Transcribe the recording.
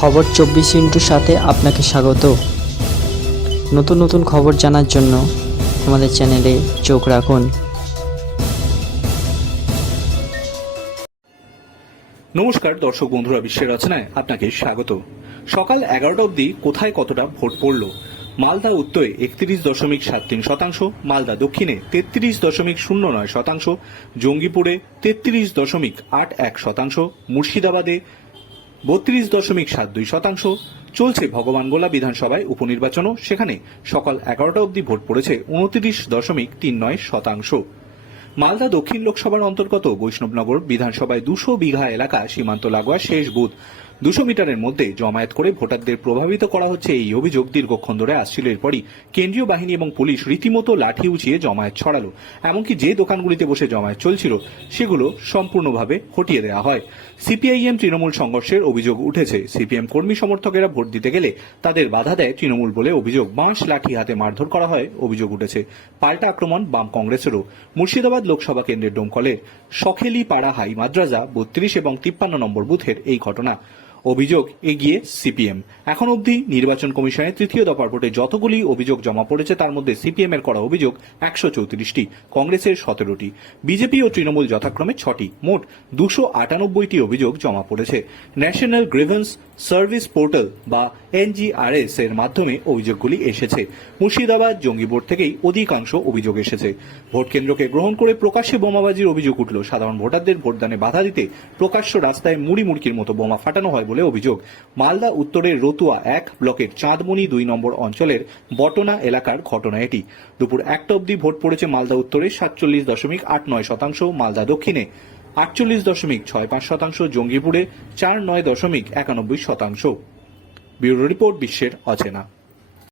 খবর চব্বিশ ইন্টুর সাথে আপনাকে স্বাগত। নতুন নতুন খবর জানার জন্য আমাদের চ্যানেলে চোখ রাখুন। নমস্কার, দর্শক বন্ধুরা, বিশ্বের রচনায় আপনাকে স্বাগত। সকাল এগারোটা অবধি কোথায় কতটা ভোট পড়ল? মালদা উত্তরে একত্রিশ দশমিক সাত তিন শতাংশ, মালদা দক্ষিণে তেত্রিশ দশমিক শূন্য নয় শতাংশ, জঙ্গিপুরে তেত্রিশ দশমিক আট এক শতাংশ, মুর্শিদাবাদে বত্রিশ দশমিক সাত দুই শতাংশ। চলছে ভগবানগোলা বিধানসভায় উপনির্বাচনও। সেখানে সকাল এগারোটা অবধি ভোট পড়েছে উনত্রিশ দশমিক তিন নয় শতাংশ। মালদা দক্ষিণ লোকসভার অন্তর্গত বৈষ্ণবনগর বিধানসভায় দুশো বিঘা এলাকা সীমান্ত লাগোয়া শেষ বুথ। দুশো মিটারের মধ্যে জমায়েত করে ভোটারদের প্রভাবিত করা হচ্ছে এই অভিযোগ দীর্ঘক্ষণ ধরে আসছিল এরপরই কেন্দ্রীয় বাহিনী এবং পুলিশ রীতিমতো লাঠি উঁচিয়ে জমায়েত ছড়ালো। এমনকি যে দোকানগুলিতে বসে জমায়েত চলছিল, সেগুলো সম্পূর্ণভাবে হটিয়ে দেওয়া হয়। সিপিআইএম তৃণমূল সংঘর্ষের অভিযোগ উঠেছে। সিপিএম কর্মী সমর্থকেরা ভোট দিতে গেলে তাদের বাধা দেয় তৃণমূল বলে অভিযোগ। বাঁশ, লাঠি হাতে মারধর করা হয়, অভিযোগ উঠেছে। পাল্টা আক্রমণ বাম কংগ্রেসেরও। মুর্শিদাবাদ লোকসভা কেন্দ্রের ডোমকলের সখেলি পাড়া হাই মাদ্রাজা বত্রিশ এবং তিপ্পান্ন নম্বর বুথের এই ঘটনা। অভিযোগ এগিয়ে সিপিএম। এখন অবধি নির্বাচন কমিশনের তৃতীয় দফার ভোটে যতগুলি অভিযোগ জমা পড়েছে, তার মধ্যে সিপিএম এর করা অভিযোগ একশো চৌত্রিশটি, কংগ্রেসের সতেরোটি। বিজেপি ও তৃণমূল যথাক্রমে ছটি, মোট দুশো আটানব্বইটি অভিযোগ জমা পড়েছে। ন্যাশনাল গ্রিভেন্স সার্ভিস পোর্টাল বা এনজিআরএস এর মাধ্যমে অভিযোগগুলি এসেছে। মুর্শিদাবাদ জঙ্গি বোর্ড থেকেই অধিকাংশ অভিযোগ এসেছে। ভোট কেন্দ্রকে গ্রহণ করে প্রকাশ্যে বোমাবাজির অভিযোগ উঠল। সাধারণ ভোটারদের ভোটদানে বাধা দিতে প্রকাশ্য রাস্তায় মুড়ি মুড়কির মতো বোমা ফাটানো হয় বলে অভিযোগ, মালদা উত্তরের রতুয়া এক ব্লকের চাঁদমণি দুই নম্বর অঞ্চলের বটনা এলাকার ঘটনা এটি। দুপুর একটা অবধি ভোট পড়েছে মালদা উত্তরে সাতচল্লিশ দশমিক আট নয় শতাংশ, মালদা দক্ষিণে আটচল্লিশ দশমিক ছয় পাঁচ শতাংশ, জঙ্গিপুরে চার নয় দশমিক একানব্বই শতাংশ। ব্যুরো রিপোর্ট বিশ্বের অচেনা।